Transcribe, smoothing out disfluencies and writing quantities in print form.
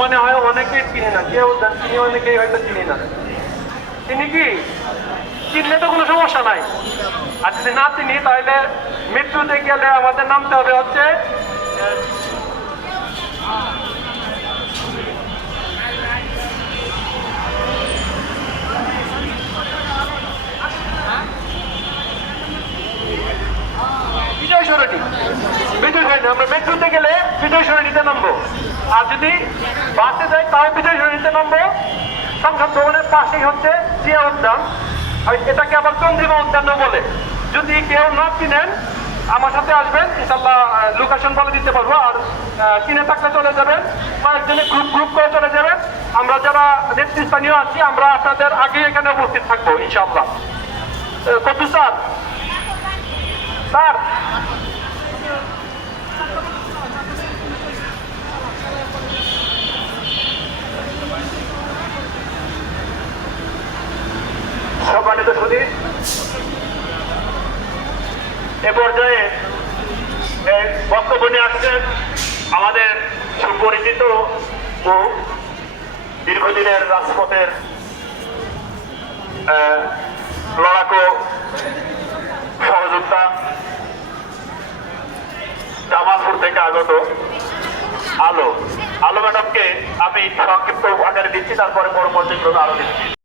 মনে হয় অনেকেই চিনি না, কেউ চিনি, অনেকেই হয়তো চিনি না। চিনি কি? চিনলে তো কোনো সমস্যা নাই। আর যদি না চিনি তাহলে মৃত্যুতে গেলে আমাদের নামতে হবে হচ্ছে বিজয় সরণি। বিজয় সরণি, আমরা মেট্রোতে গেলে বিজয় সরণিতে নামবো। আর যদি বাসে যাই তাও বিজয় সরণিতে নামবো। সংসদ ভবনের পাশেই হচ্ছে জিয়া উদ্যান, এটাকে আবার চন্দ্রিমা উদ্যানও বলে। যদি কেউ না চিনেন আমার সাথে আসবেন, ইনশাল্লাহ লোকেশন বলে দিতে পারবো। আর চিনে থাকলে চলে যাবেন, কয়েকজনে গ্রুপ গ্রুপ করে চলে যাবেন। আমরা যারা নেতৃস্থানীয় আছি আমরা আপনাদের আগে এখানে উপস্থিত থাকবো ইনশাল্লাহ। কত স্যার? স্যার সম্মানিত সুধী, এ পর্যায়ে বক্তব্য নিয়ে আসছেন আমাদের সুপরিচিত ও দীর্ঘদিনের রাজপথের লড়াকু সহযোদ্ধা, জামালপুর থেকে আগত আলো ম্যাডামকে আমি সংক্ষিপ্ত আকারে দিচ্ছি, তারপরে পরবর্তী ক্রমে আরো দিচ্ছি।